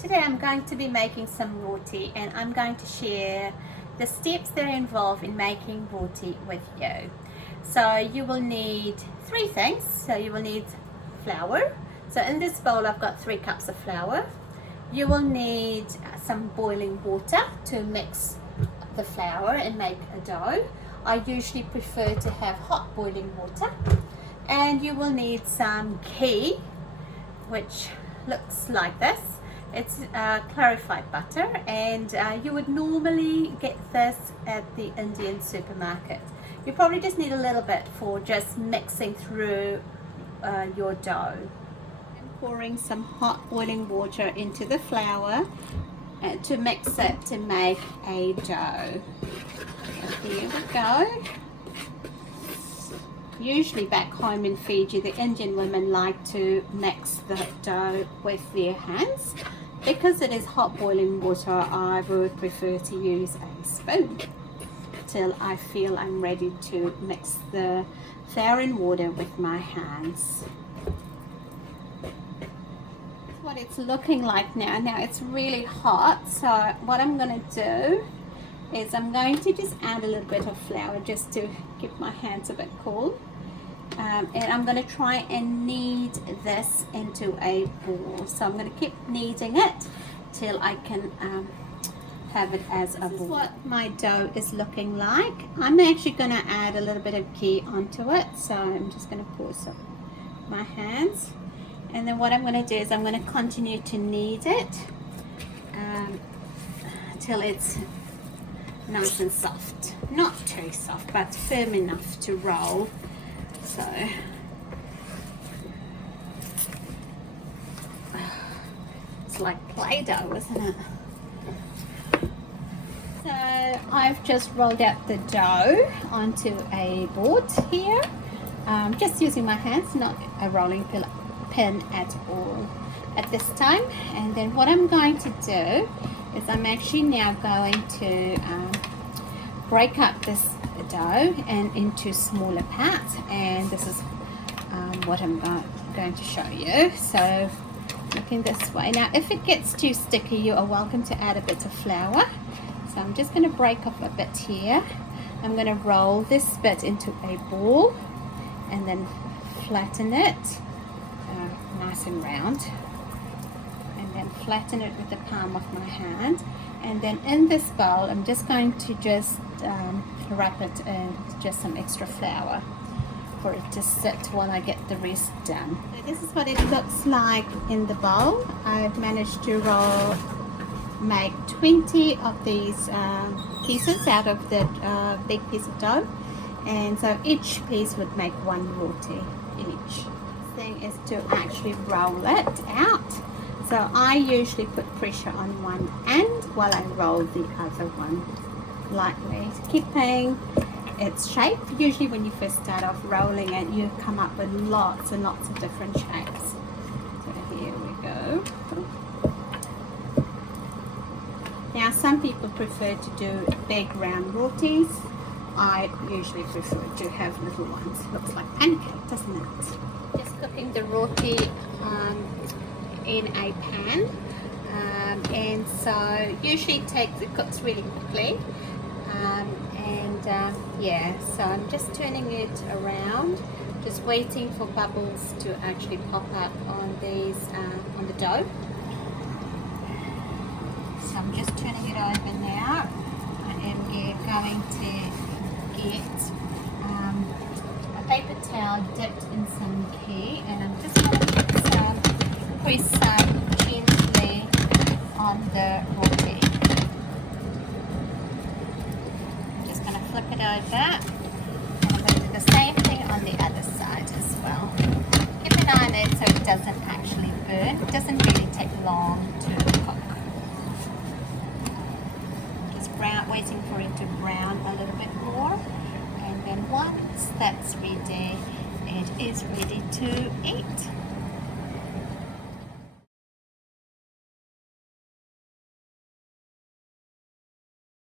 Today I'm going to be making some roti, and I'm going to share the steps that are involved in making roti with you. So you will need three things. So you will need flour. So in this bowl I've got 3 cups of flour. You will need some boiling water to mix the flour and make a dough. I usually prefer to have hot boiling water. And you will need some ghee, which looks like this. It's clarified butter, and you would normally get this at the Indian supermarket. You probably just need a little bit for just mixing through your dough. I'm pouring some hot boiling water into the flour to mix it to make a dough. So here we go. Usually back home in Fiji, the Indian women like to mix the dough with their hands. Because it is hot boiling water, I would prefer to use a spoon till I feel I'm ready to mix the flour and water with my hands. That's what it's looking like now. Now it's really hot, so what I'm going to do is I'm going to just add a little bit of flour just to keep my hands a bit cool. And I'm going to try and knead this into a ball. So I'm going to keep kneading it till I can have it as a ball. This is what my dough is looking like. I'm actually going to add a little bit of ghee onto it. So I'm just going to pour some my hands. And then what I'm going to do is I'm going to continue to knead it till it's nice and soft. Not too soft, but firm enough to roll. So it's like Play-Doh, isn't it? So I've just rolled out the dough onto a board here, just using my hands, not a rolling pin at all at this time. And then what I'm going to do is I'm actually now going to break up this dough and into smaller parts, and this is what I'm going to show you. So looking this way. Now if it gets too sticky, you are welcome to add a bit of flour. So I'm just going to break off a bit here. I'm going to roll this bit into a ball and then flatten it nice and round, and then flatten it with the palm of my hand. And then in this bowl I'm just going to just wrap it in just some extra flour for it to sit while I get the rest done. So this is what it looks like in the bowl. I've managed to make 20 of these pieces out of the big piece of dough, and so each piece would make 1 roti each. The thing is to actually roll it out. So I usually put pressure on one end while I roll the other one lightly, keeping its shape. Usually when you first start off rolling it, you come up with lots and lots of different shapes. So here we go. Now some people prefer to do big round rotis. I usually prefer to have little ones. Looks like pancake, doesn't it? Just cooking the roti in a pan, and so usually it cooks really quickly, yeah, so I'm just turning it around, just waiting for bubbles to actually pop up on these on the dough. So I'm just turning it over now. I am going to get a paper towel dipped in some ghee, and I'm just going to put some press some gently on the roti. I'm just going to flip it over, and I'm going to do the same thing on the other side as well. Keep an eye on it so it doesn't actually burn. It doesn't really take long to cook. Just waiting for it to brown a little bit more, and then once that's ready, it is ready to eat.